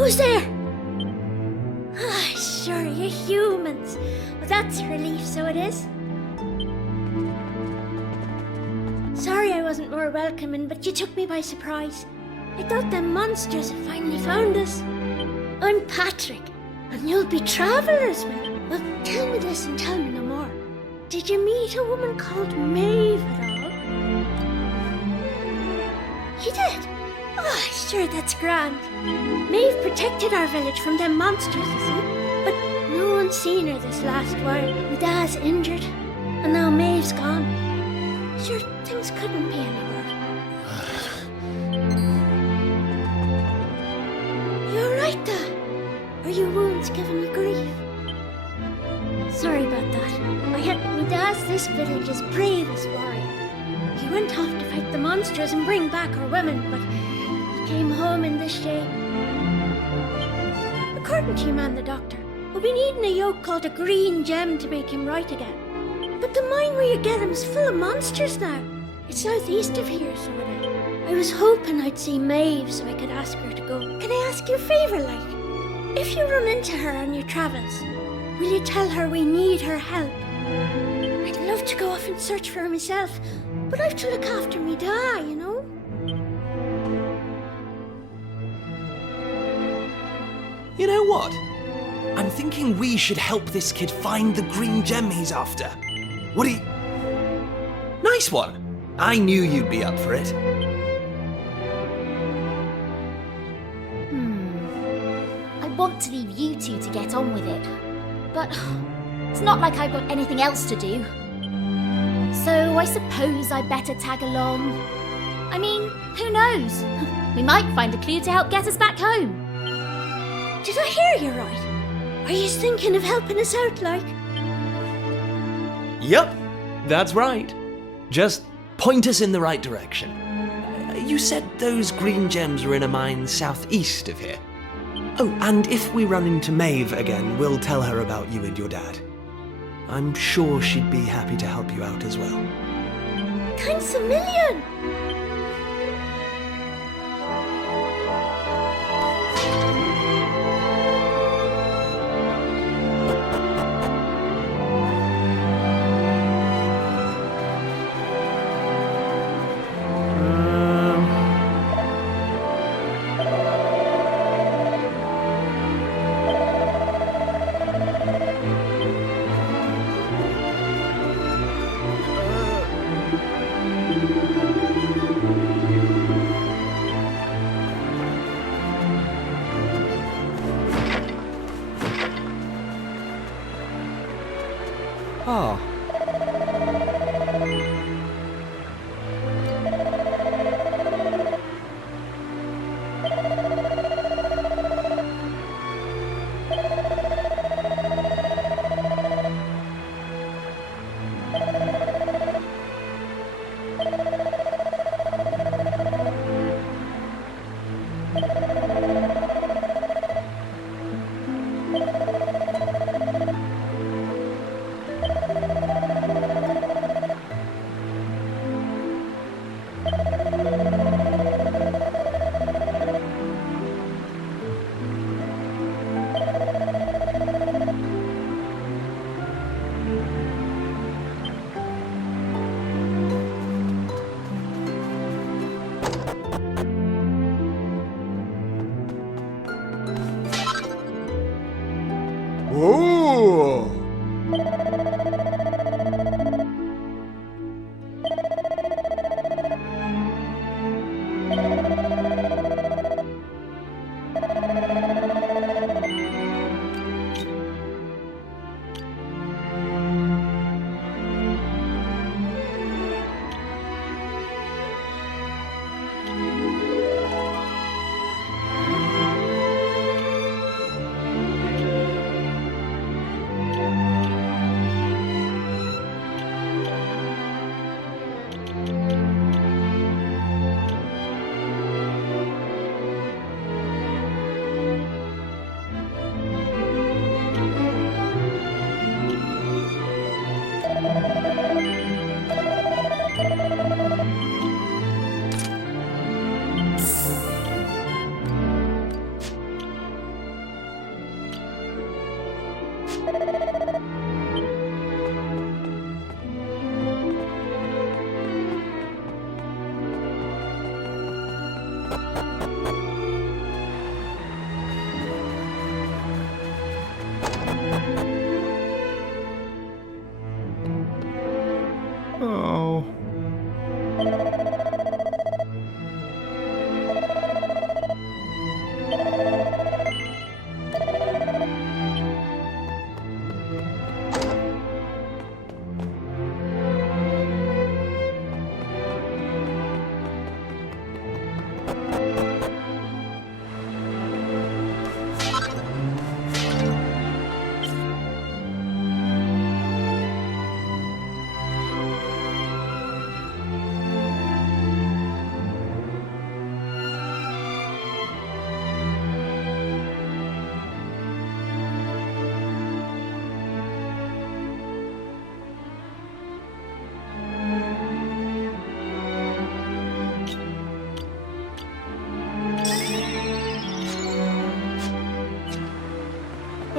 Who's there? Ah, sure, you're humans. Well, that's a relief, so it is. Sorry I wasn't more welcoming, but you took me by surprise. I thought them monsters had finally found us. I'm Patrick, and you'll be travellers with. Well, tell me this and tell me no more. Did you meet a woman called Maeve at all? You did? Oh, sure, that's grand. Maeve protected our village from them monsters, you see. But no one's seen her this last while. My dad's injured, and now Maeve's gone. Sure, things couldn't be any worse. You alright, Dad? Are your wounds giving you grief? Sorry about that. My dad's this village's bravest warrior. He went off to fight the monsters and bring back our women, but he came home in this shape. According to your man, the doctor, we'll be needing a yoke called a green gem to make him right again. But the mine where you get him's full of monsters now. It's southeast of here, so it is. I was hoping I'd see Maeve so I could ask her to go. Can I ask you a favour, like? If you run into her on your travels, will you tell her we need her help? I'd love to go off and search for her myself, but I've to look after me dad, you know? You know what? I'm thinking we should help this kid find the green gem he's after. What do you... Nice one! I knew you'd be up for it. I want to leave you two to get on with it, but it's not like I've got anything else to do. So I suppose I better tag along. I mean, who knows? We might find a clue to help get us back home. Did I hear you right? Are you thinking of helping us out, like? Yup, that's right. Just point us in the right direction. You said those green gems were in a mine southeast of here. Oh, and if we run into Maeve again, we'll tell her about you and your dad. I'm sure she'd be happy to help you out as well. Thanks a million!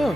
Oh.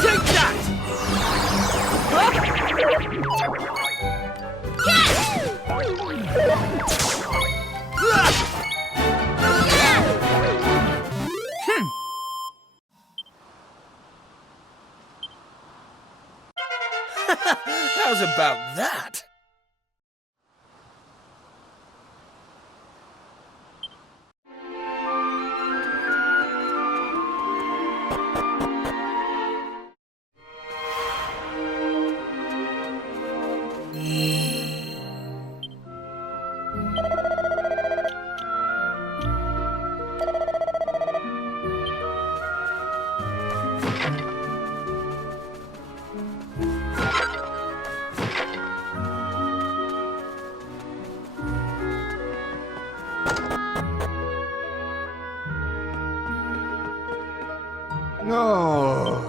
Take that! How's about that? Oh.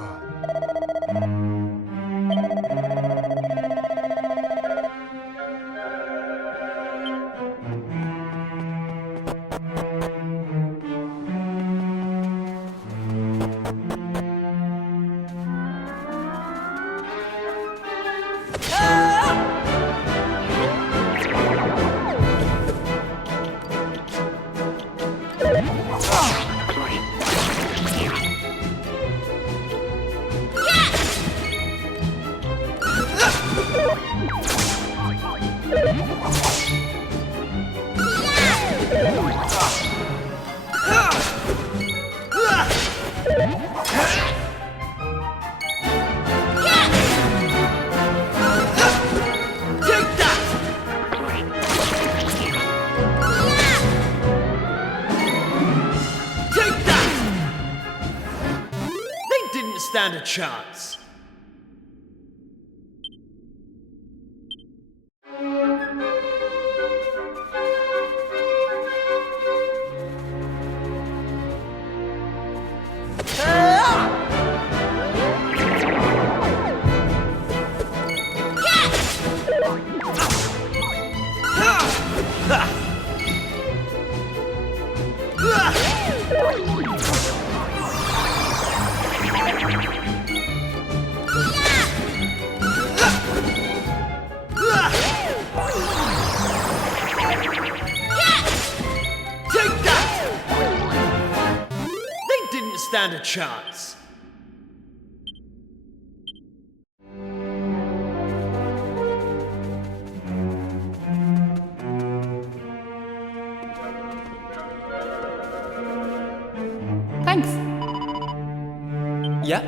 Stand a chance. Stand a chance. Thanks. Yeah?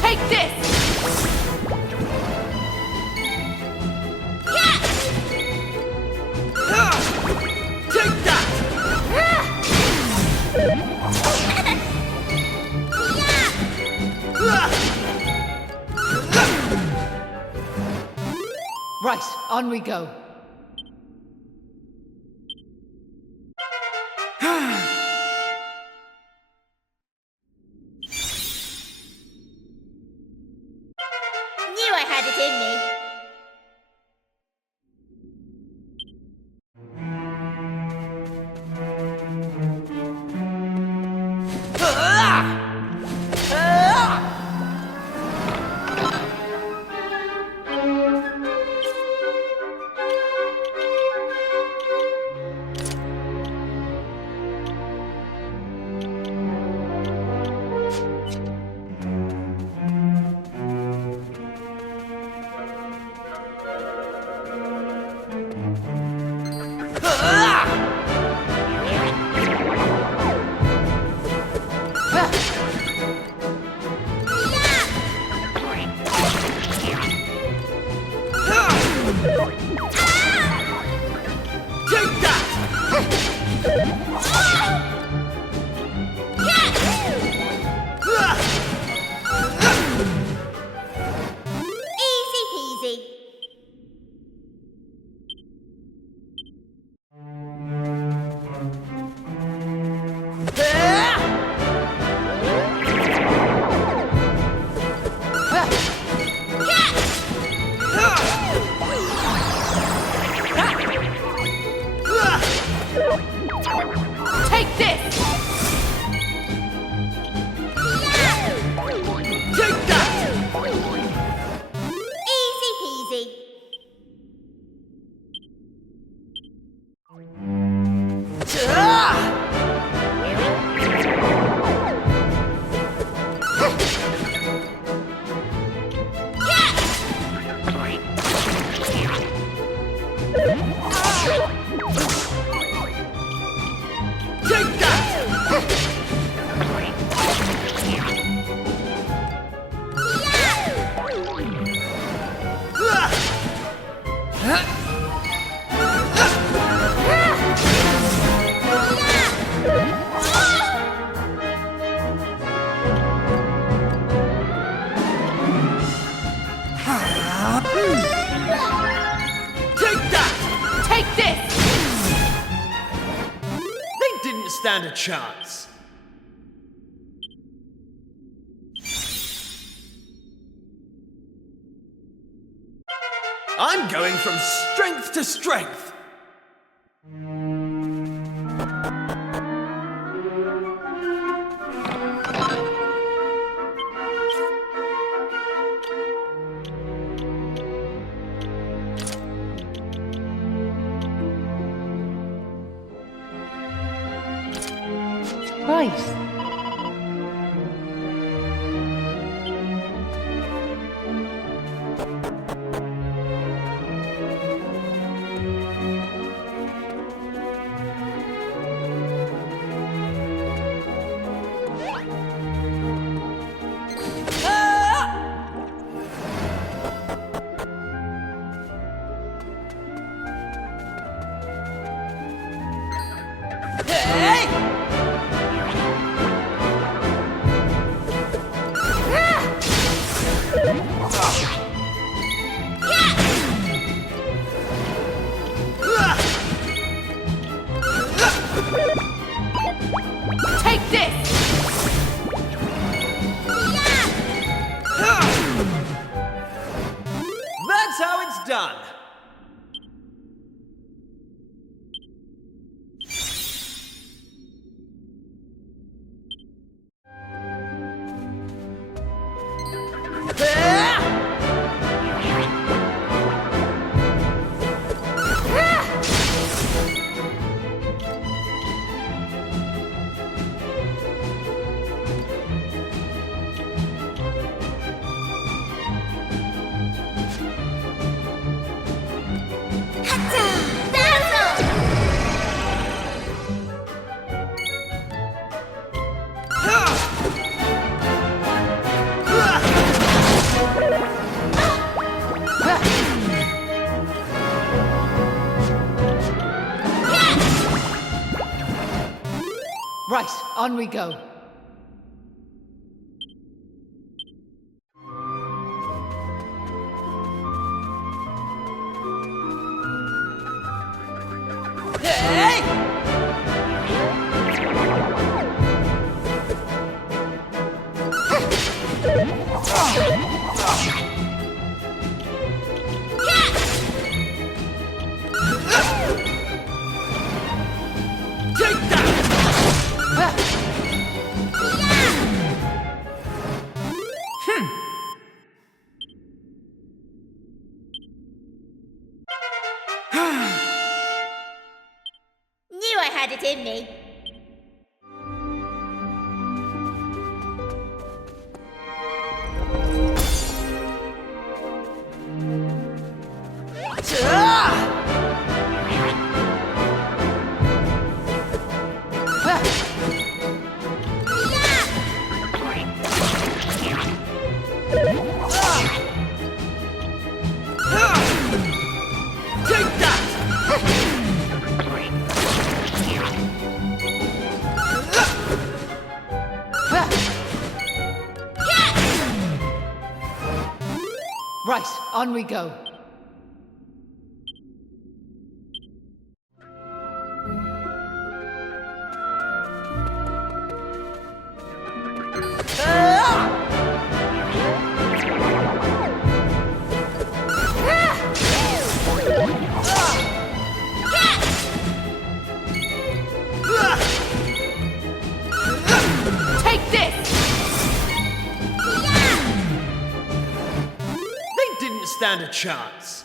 Take this! Take that! Right, on we go. Knew I had it in me. Easy peasy. Take this! Take that! Easy peasy. Take that! Take that! Take this! They didn't stand a chance. I'm going from strength to strength. Right. Take this! That's how it's done. Right, on we go. Knew I had it in me. Right, on we go. Take this! They didn't stand a chance.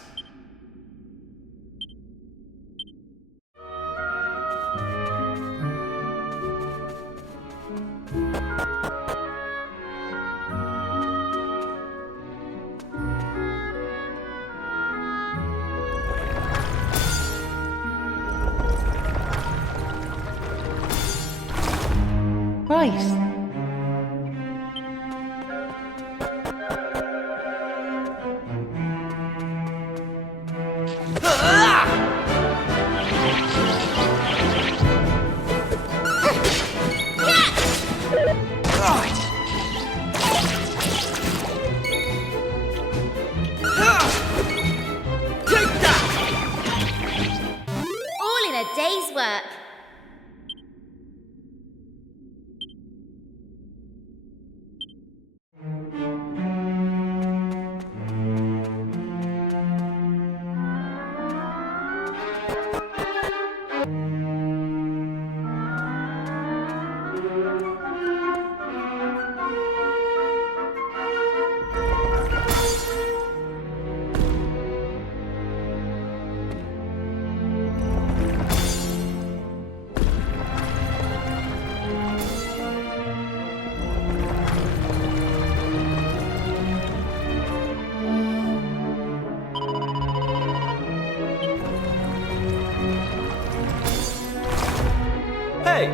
Right. All in a day's work. way!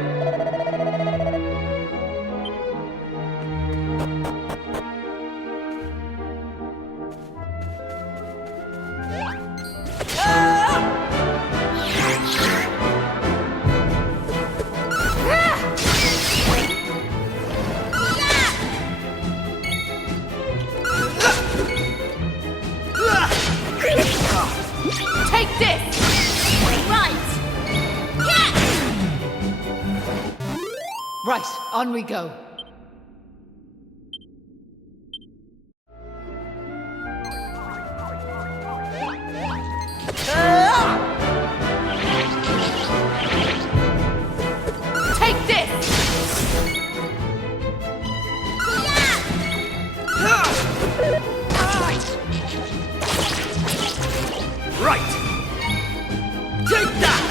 Take this! Right! Right, on we go. Take this! Right! Take that!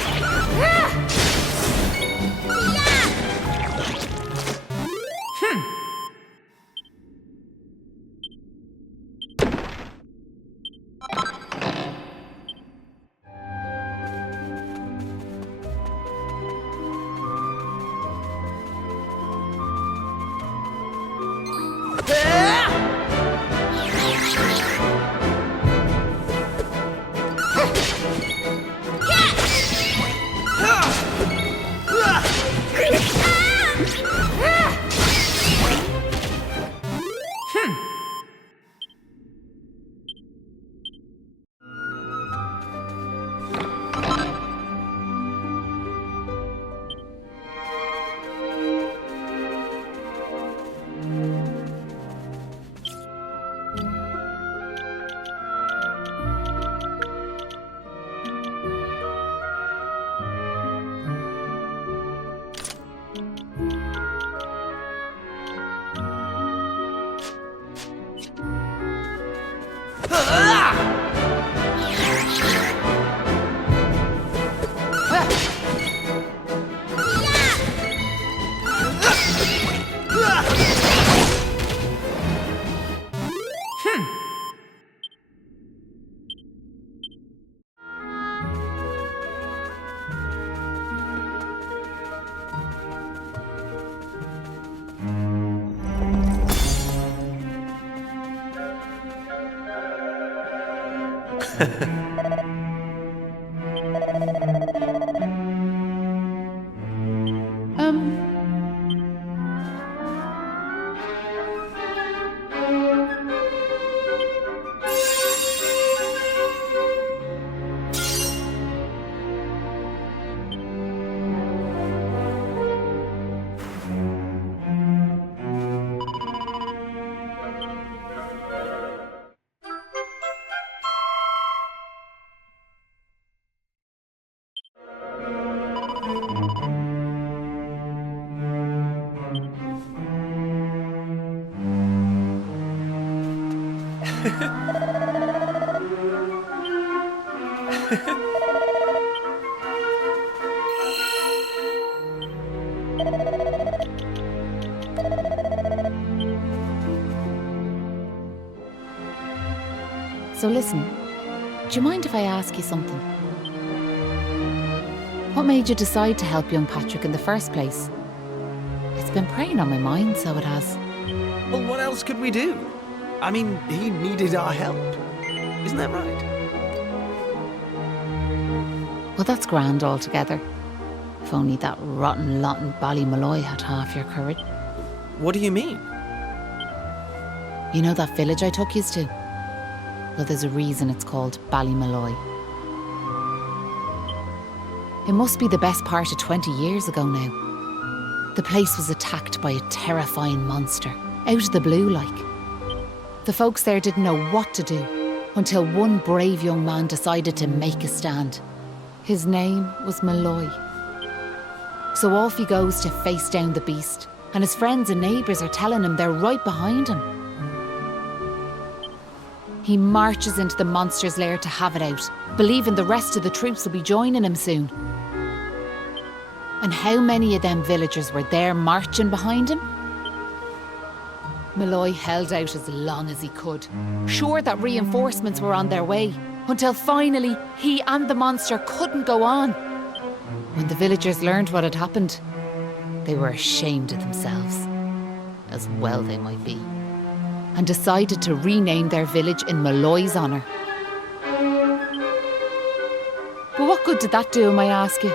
So listen, do you mind if I ask you something? What made you decide to help young Patrick in the first place? It's been preying on my mind, so it has. Well, what else could we do? I mean, he needed our help. Isn't that right? Well, that's grand altogether. If only that rotten lot in Ballymalloy had half your courage. What do you mean? You know that village I took yous to? Well, there's a reason it's called Ballymalloy. It must be the best part of 20 years ago now. The place was attacked by a terrifying monster, out of the blue like. The folks there didn't know what to do until one brave young man decided to make a stand. His name was Malloy. So off he goes to face down the beast, and his friends and neighbours are telling him they're right behind him. He marches into the monster's lair to have it out, believing the rest of the troops will be joining him soon. And how many of them villagers were there marching behind him? Malloy held out as long as he could, sure that reinforcements were on their way, until finally he and the monster couldn't go on. When the villagers learned what had happened, They were ashamed of themselves, as well they might be, and decided to rename their village in Malloy's honour. But what good did that do him, I ask you?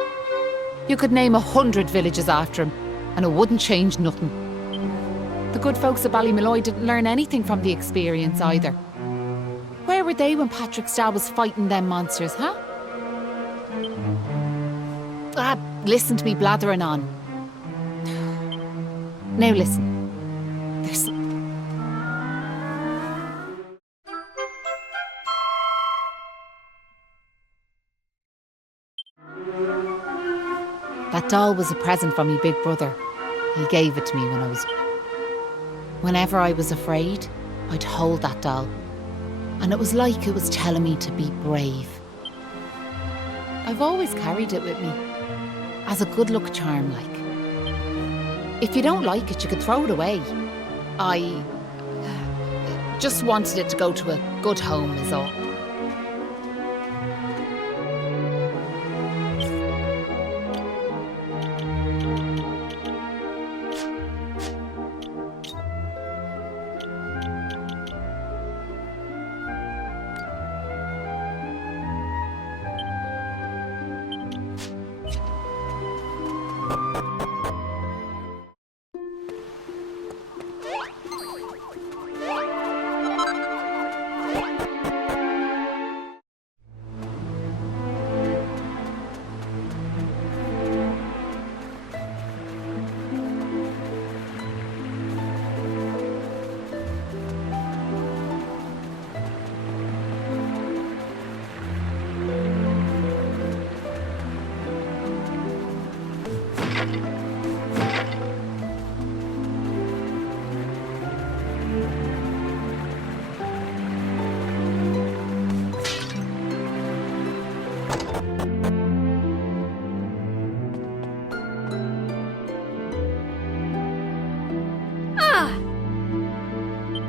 You could name 100 villages after him, and it wouldn't change nothing. The good folks of Ballymalloy didn't learn anything from the experience either. Where were they when Patrick's dad was fighting them monsters, huh? Listen to me blathering on. Now listen. There's... That doll was a present from me big brother. He gave it to me when I was... Whenever I was afraid, I'd hold that doll. And it was like it was telling me to be brave. I've always carried it with me. As a good luck charm, like. If you don't like it, you could throw it away. I just wanted it to go to a good home is all.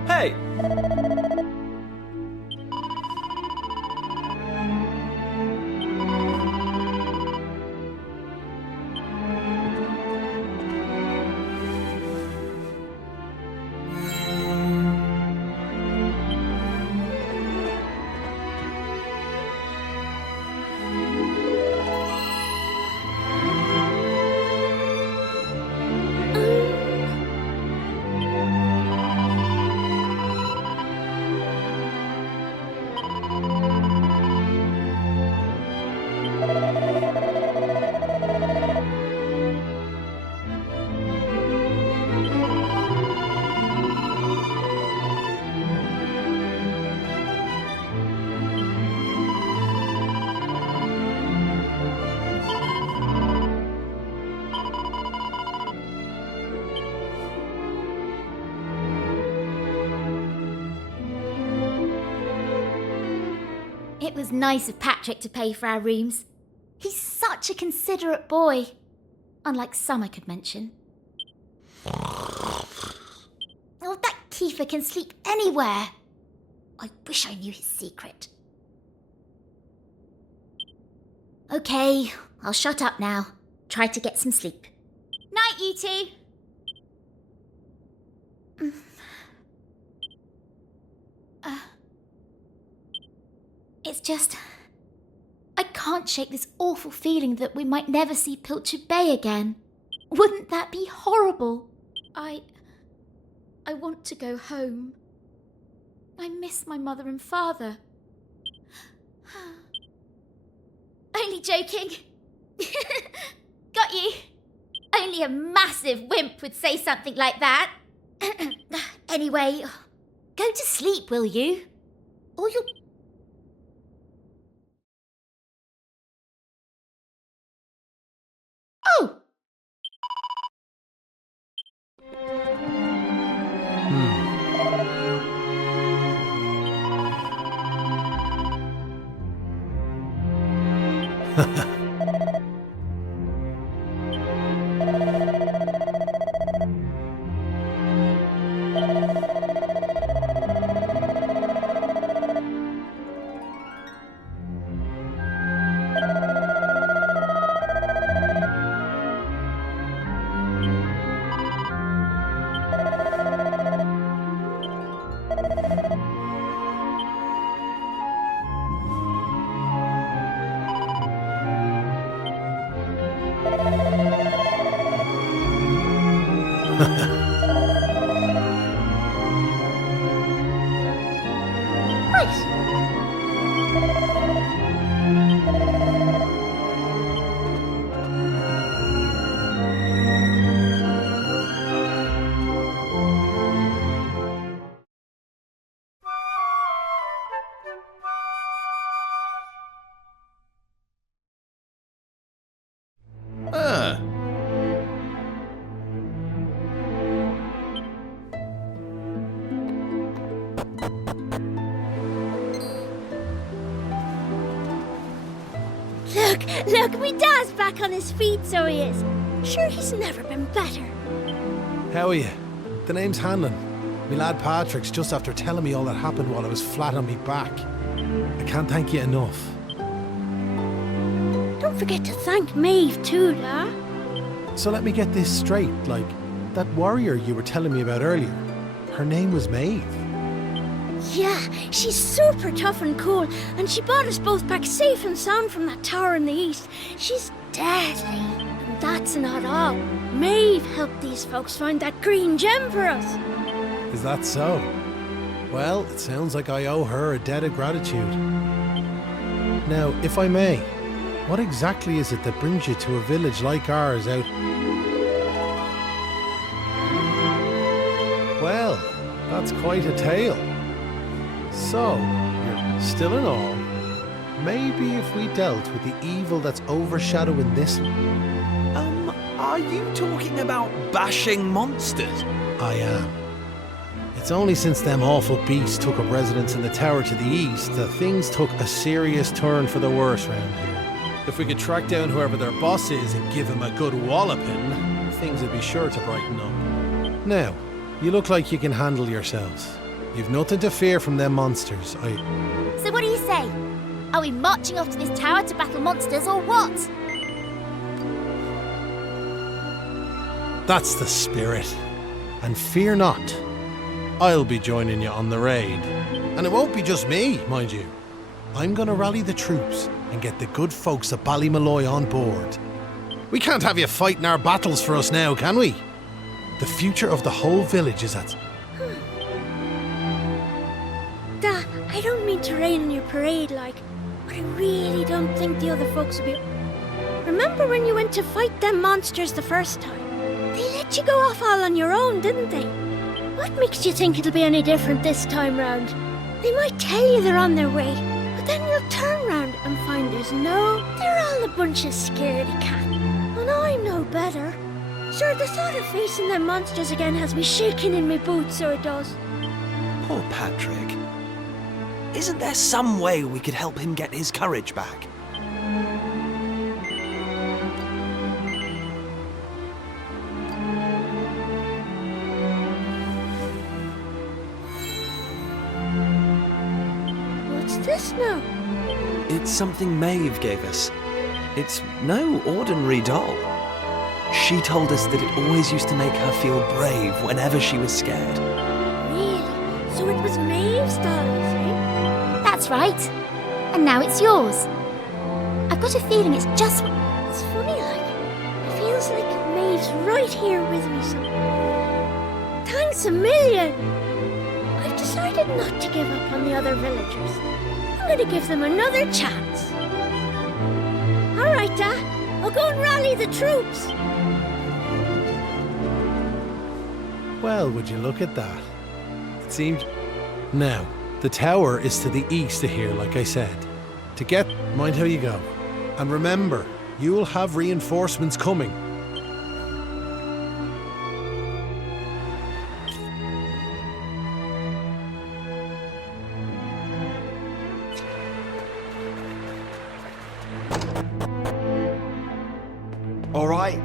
Hey! It was nice of Patrick to pay for our rooms. He's such a considerate boy. Unlike some I could mention. Oh, that Kiefer can sleep anywhere. I wish I knew his secret. Okay, I'll shut up now. Try to get some sleep. Night, you two. It's just... I can't shake this awful feeling that we might never see Pilchard Bay again. Wouldn't that be horrible? I want to go home. I miss my mother and father. Only joking. Got you. Only a massive wimp would say something like that. Anyway, go to sleep, will you? Or you'll... Oh! Ah, Look, me dad's back on his feet, so he is. Sure, he's never been better. How are you? The name's Hanlon. Me lad Patrick's just after telling me all that happened while I was flat on me back. I can't thank you enough. Don't forget to thank Maeve too, La. So let me get this straight, like, that warrior you were telling me about earlier, her name was Maeve. Yeah, she's super tough and cool, and she brought us both back safe and sound from that tower in the east. She's deadly. And that's not all. Maeve helped these folks find that green gem for us. Is that so? Well, it sounds like I owe her a debt of gratitude. Now, if I may, what exactly is it that brings you to a village like ours out... Well, that's quite a tale. So, you're still in awe. Maybe if we dealt with the evil that's overshadowing this... Are you talking about bashing monsters? I am. It's only since them awful beasts took up residence in the tower to the east that things took a serious turn for the worse round here. If we could track down whoever their boss is and give him a good walloping, things would be sure to brighten up. Now, you look like you can handle yourselves. You've nothing to fear from them monsters. So what do you say? Are we marching off to this tower to battle monsters or what? That's the spirit. And fear not. I'll be joining you on the raid. And it won't be just me, mind you. I'm gonna rally the troops and get the good folks of Ballymalloy on board. We can't have you fighting our battles for us now, can we? The future of the whole village is at... Dad, I don't mean to rain on your parade, like, but I really don't think the other folks will be... Remember when you went to fight them monsters the first time? They let you go off all on your own, didn't they? What makes you think it'll be any different this time round? They might tell you they're on their way, but then you'll turn round and find there's no... They're all a bunch of scaredy cat. And I know better. Sure, the thought of facing them monsters again has me shaking in my boots, so it does. Poor Patrick. Isn't there some way we could help him get his courage back? What's this now? It's something Maeve gave us. It's no ordinary doll. She told us that it always used to make her feel brave whenever she was scared. Really? So it was Maeve's doll, you say? That's right. And now it's yours. I've got a feeling it's just... It's funny, like, it feels like Maeve's right here with me, so... Thanks a million! I've decided not to give up on the other villagers. I'm going to give them another chance. All right, Dad. I'll go and rally the troops. Well, would you look at that? It seemed... Now, the tower is to the east of here, like I said. To get, mind how you go. And remember, you will have reinforcements coming. All right.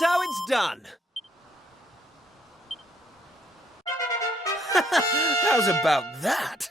That's how it's done. How's about that?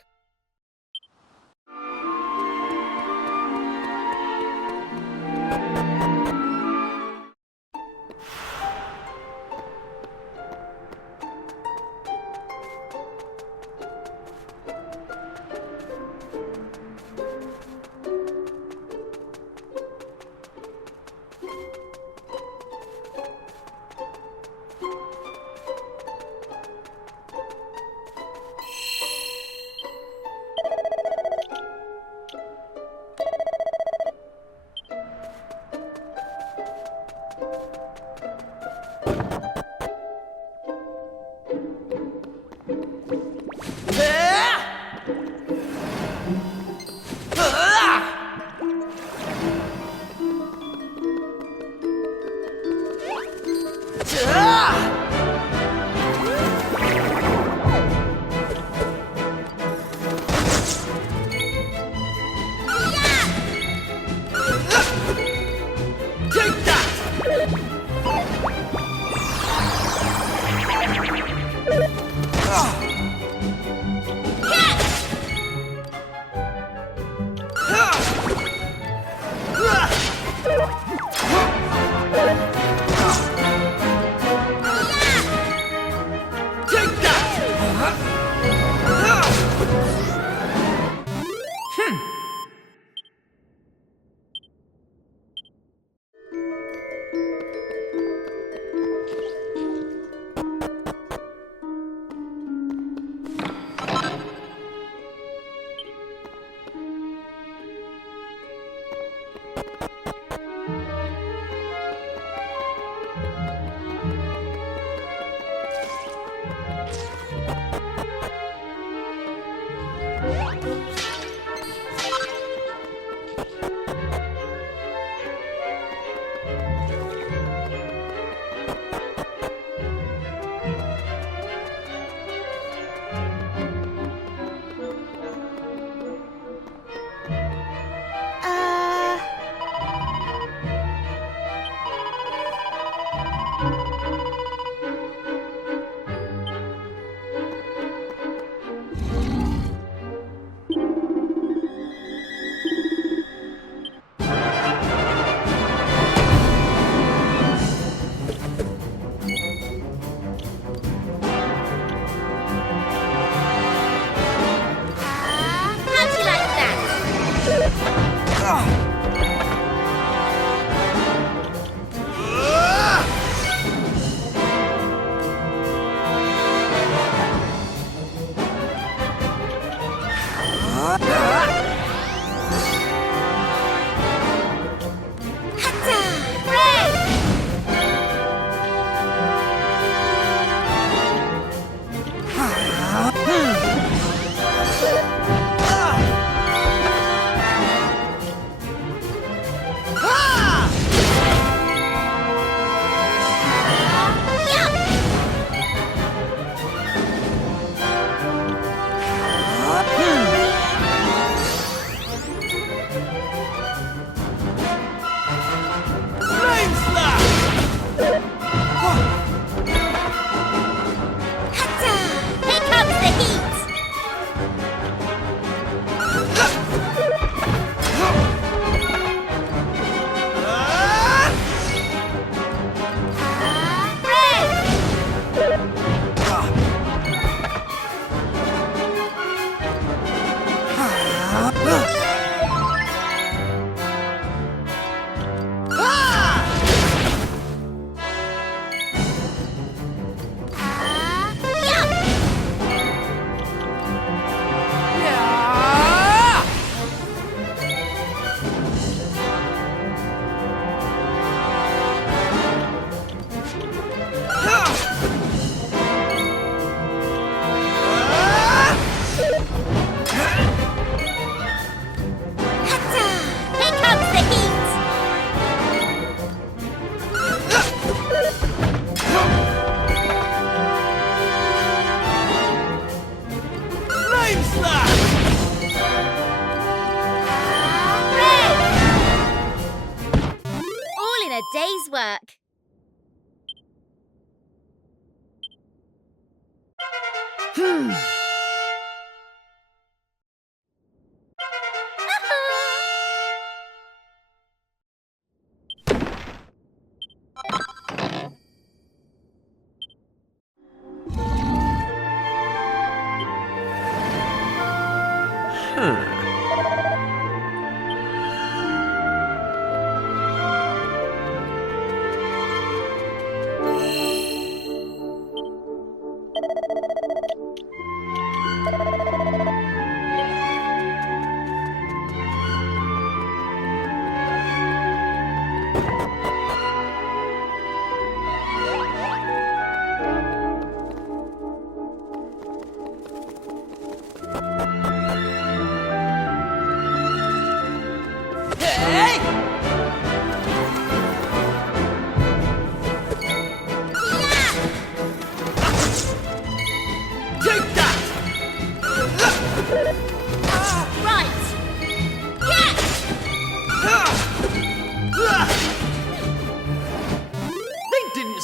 day's work.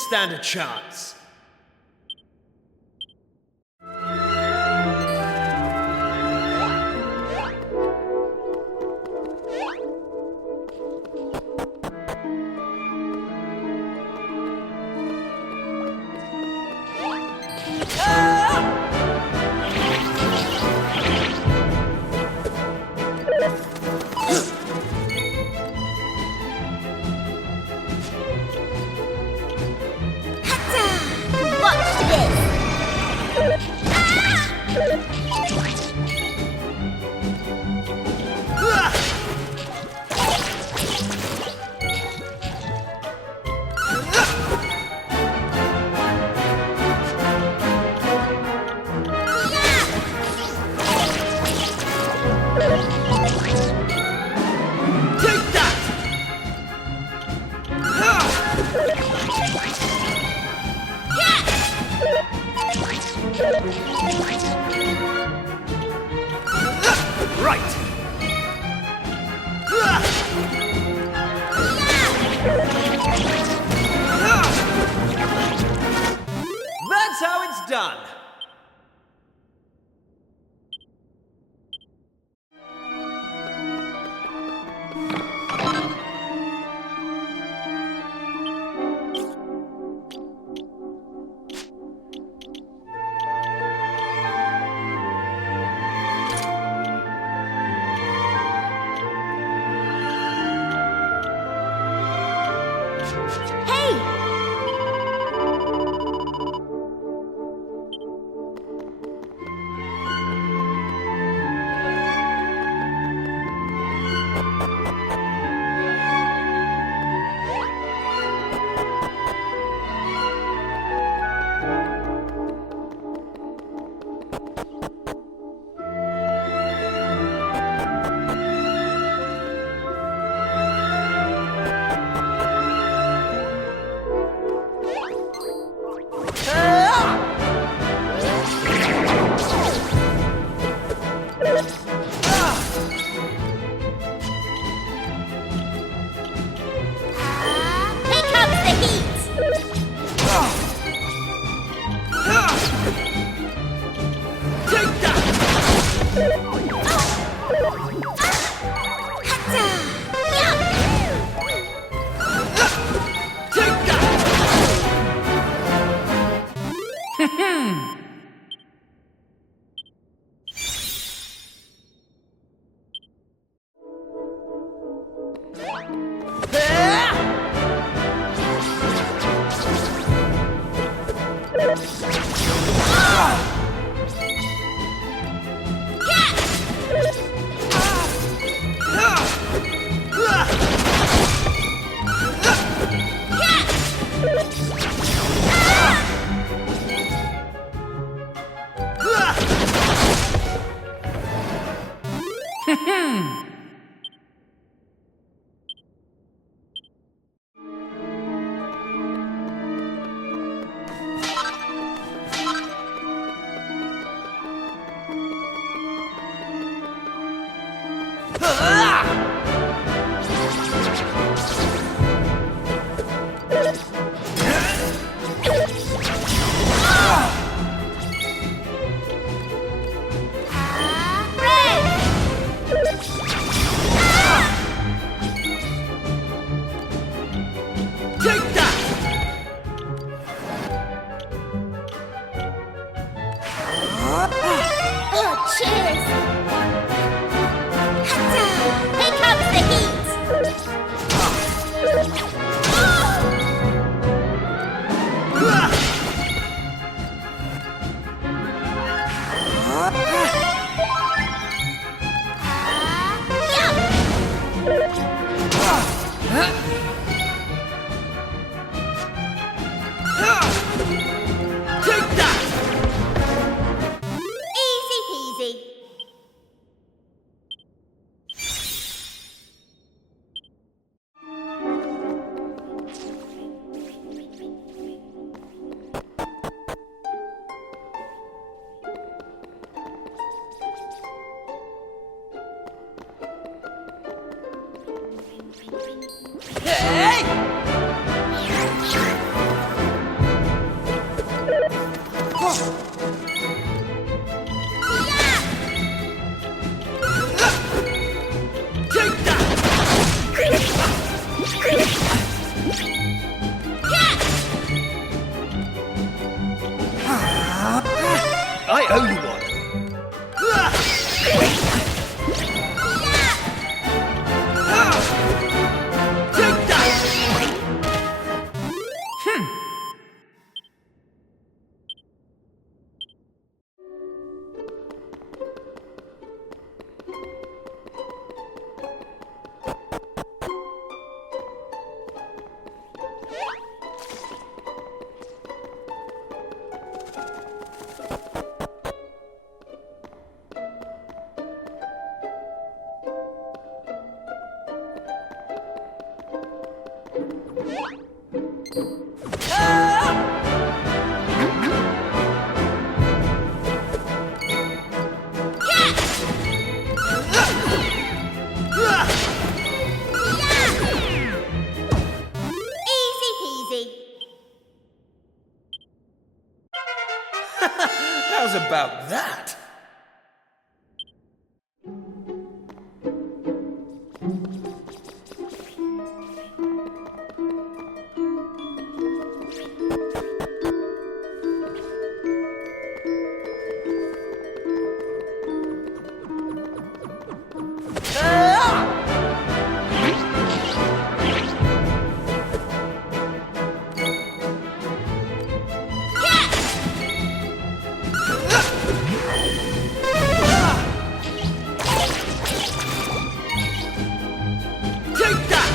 Stand a chance. That's how it's done. I owe you one. Take that! Easy peasy. How's about that? Take that!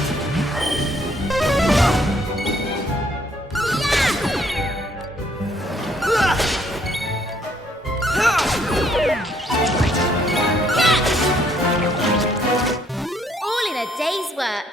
All in a day's work.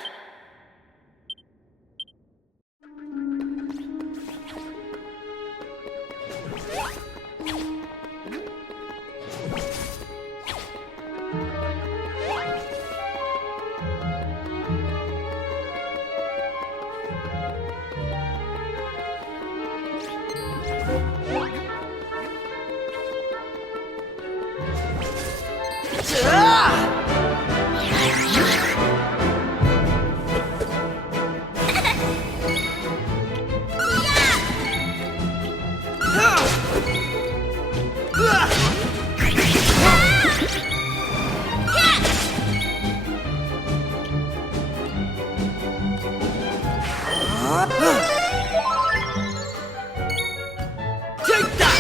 Take that! Take that!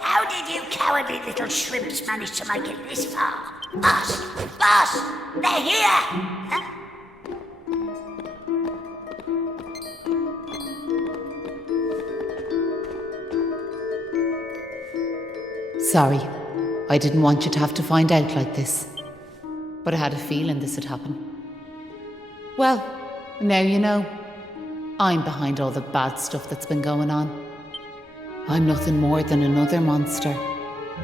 How did you cowardly little shrimps manage to make it this far? Boss! Boss! They're here! Huh? Sorry, I didn't want you to have to find out like this. But I had a feeling this would happen. Well, now you know. I'm behind all the bad stuff that's been going on. I'm nothing more than another monster,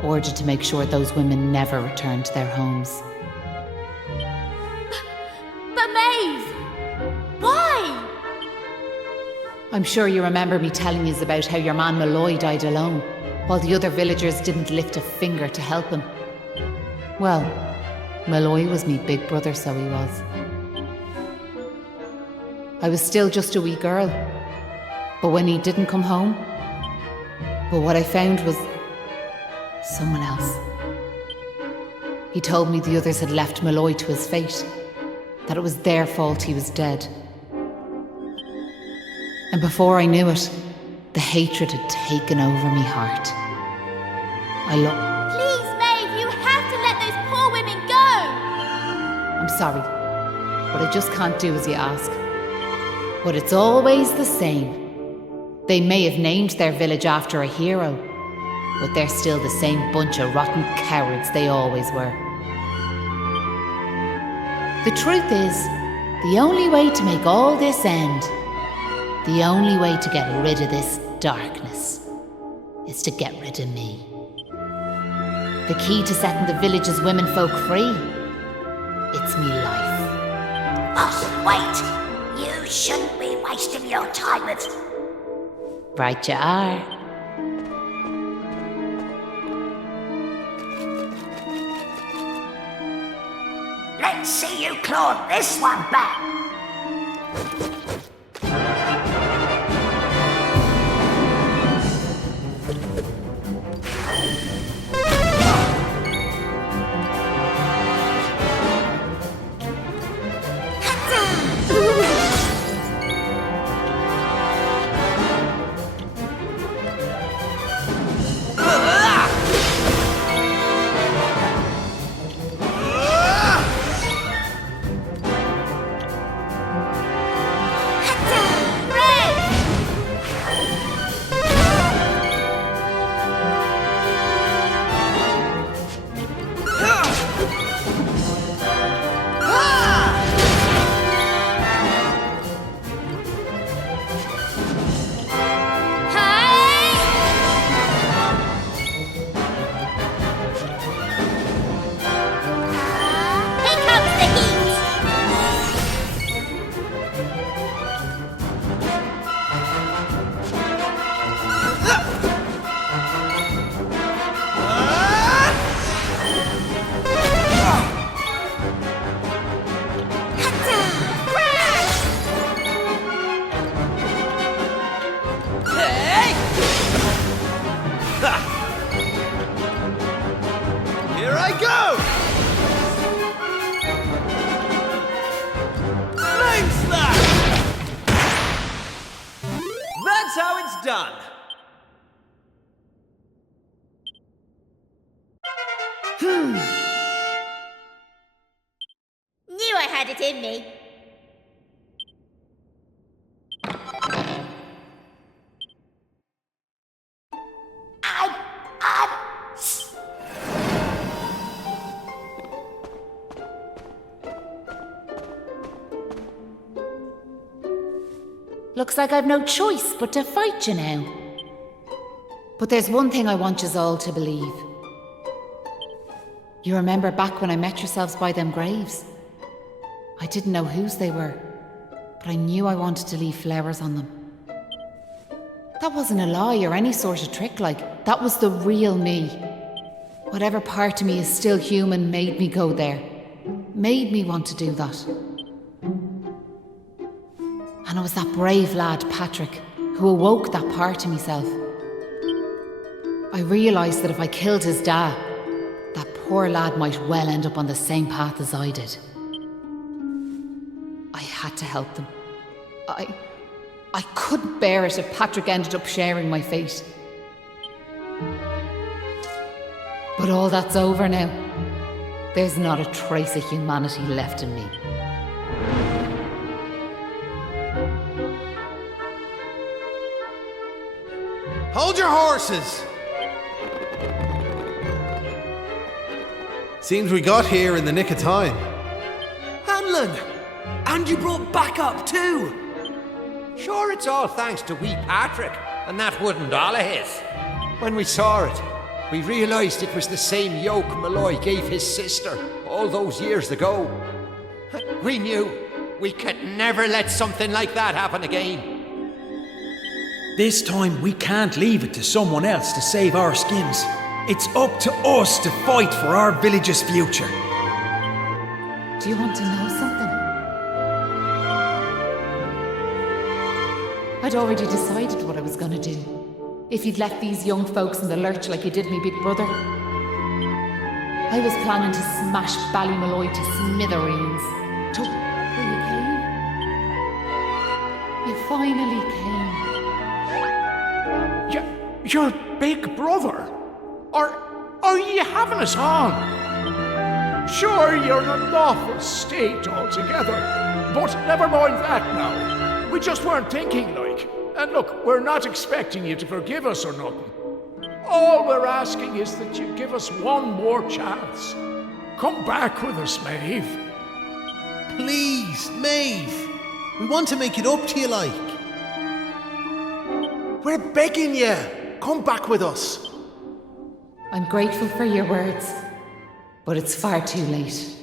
ordered to make sure those women never return to their homes. But Maeve! Why? I'm sure you remember me telling you about how your man Malloy died alone, while the other villagers didn't lift a finger to help him. Well, Malloy was me big brother, so he was. I was still just a wee girl. But when he didn't come home, but what I found was someone else. He told me the others had left Malloy to his fate, that it was their fault he was dead. And before I knew it, the hatred had taken over me heart. Please, Maeve, you have to let those poor women go! I'm sorry, but I just can't do as you ask. But it's always the same. They may have named their village after a hero, but they're still the same bunch of rotten cowards they always were. The truth is, the only way to make all this end, the only way to get rid of this darkness, is to get rid of me. The key to setting the village's womenfolk free, it's me life. Boss, wait! You shouldn't be wasting your time with... Right you are. Let's see you claw this one back! That's how it's done. Knew I had it in me. Looks like I've no choice but to fight you now. But there's one thing I want yous all to believe. You remember back when I met yourselves by them graves? I didn't know whose they were, but I knew I wanted to leave flowers on them. That wasn't a lie or any sort of trick, like, that was the real me. Whatever part of me is still human made me go there, made me want to do that. And it was that brave lad, Patrick, who awoke that part of myself. I realised that if I killed his dad, that poor lad might well end up on the same path as I did. I had to help them. I couldn't bear it if Patrick ended up sharing my fate. But all that's over now. There's not a trace of humanity left in me. Hold your horses! Seems we got here in the nick of time. Hanlon! And you brought backup too! Sure, it's all thanks to wee Patrick and that wooden doll of his. When we saw it, we realised it was the same yoke Malloy gave his sister all those years ago. We knew we could never let something like that happen again. This time we can't leave it to someone else to save our skins. It's up to us to fight for our village's future. Do you want to know something? I'd already decided what I was going to do. If you'd left these young folks in the lurch like you did me big brother. I was planning to smash Ballymalloy to smithereens. Till you came. You finally came. Your big brother? Are you having us on? Sure, you're an awful state altogether, but never mind that now. We just weren't thinking, like. And look, we're not expecting you to forgive us or nothing. All we're asking is that you give us one more chance. Come back with us, Maeve. Please, Maeve. We want to make it up to you, like. We're begging you. Come back with us. I'm grateful for your words, but it's far too late.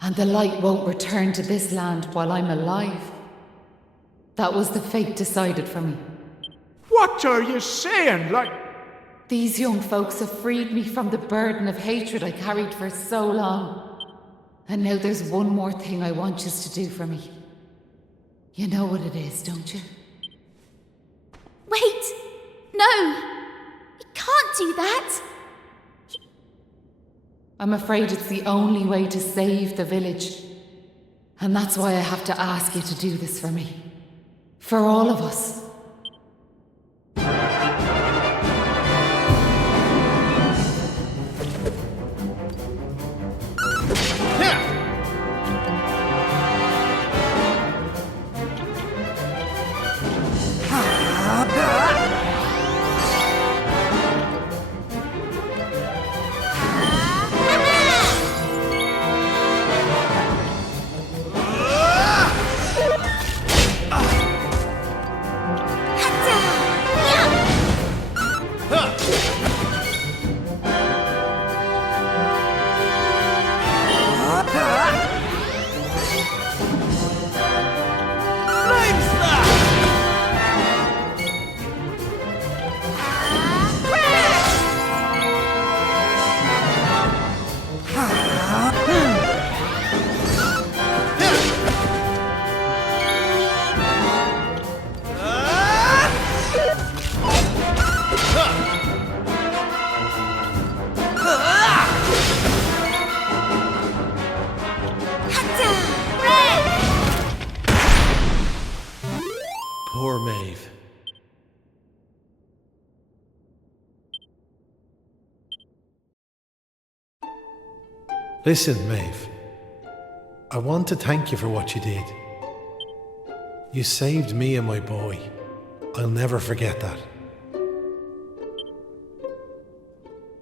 And the light won't return to this land while I'm alive. That was the fate decided for me. What are you saying? Like, these young folks have freed me from the burden of hatred I carried for so long. And now there's one more thing I want you to do for me. You know what it is, don't you? Wait! No! You can't do that! I'm afraid it's the only way to save the village. And that's why I have to ask you to do this for me. For all of us. Poor Maeve. Listen, Maeve. I want to thank you for what you did. You saved me and my boy. I'll never forget that.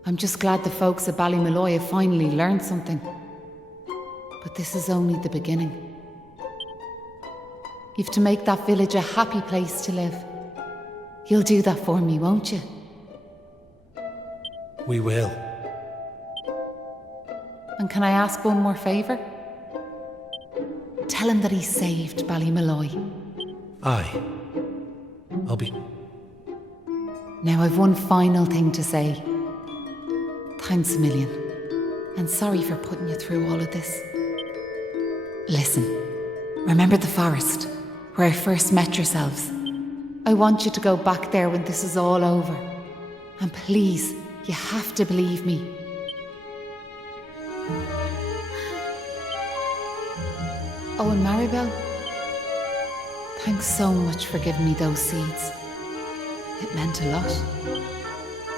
I'm just glad the folks at Ballymalloy have finally learned something. But this is only the beginning. You've to make that village a happy place to live. You'll do that for me, won't you? We will. And can I ask one more favour? Tell him that he saved Ballymalloy. Aye. I'll be... Now I've one final thing to say. Thanks a million. And sorry for putting you through all of this. Listen, remember the forest, where I first met yourselves? I want you to go back there when this is all over. And please, you have to believe me. Oh, and Maribel, thanks so much for giving me those seeds. It meant a lot.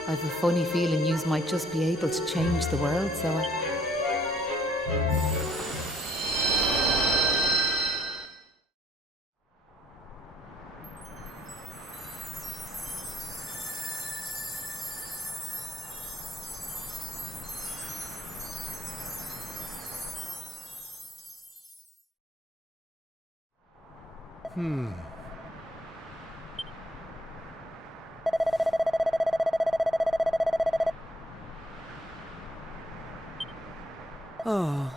I've a funny feeling yous might just be able to change the world, so I... Oh,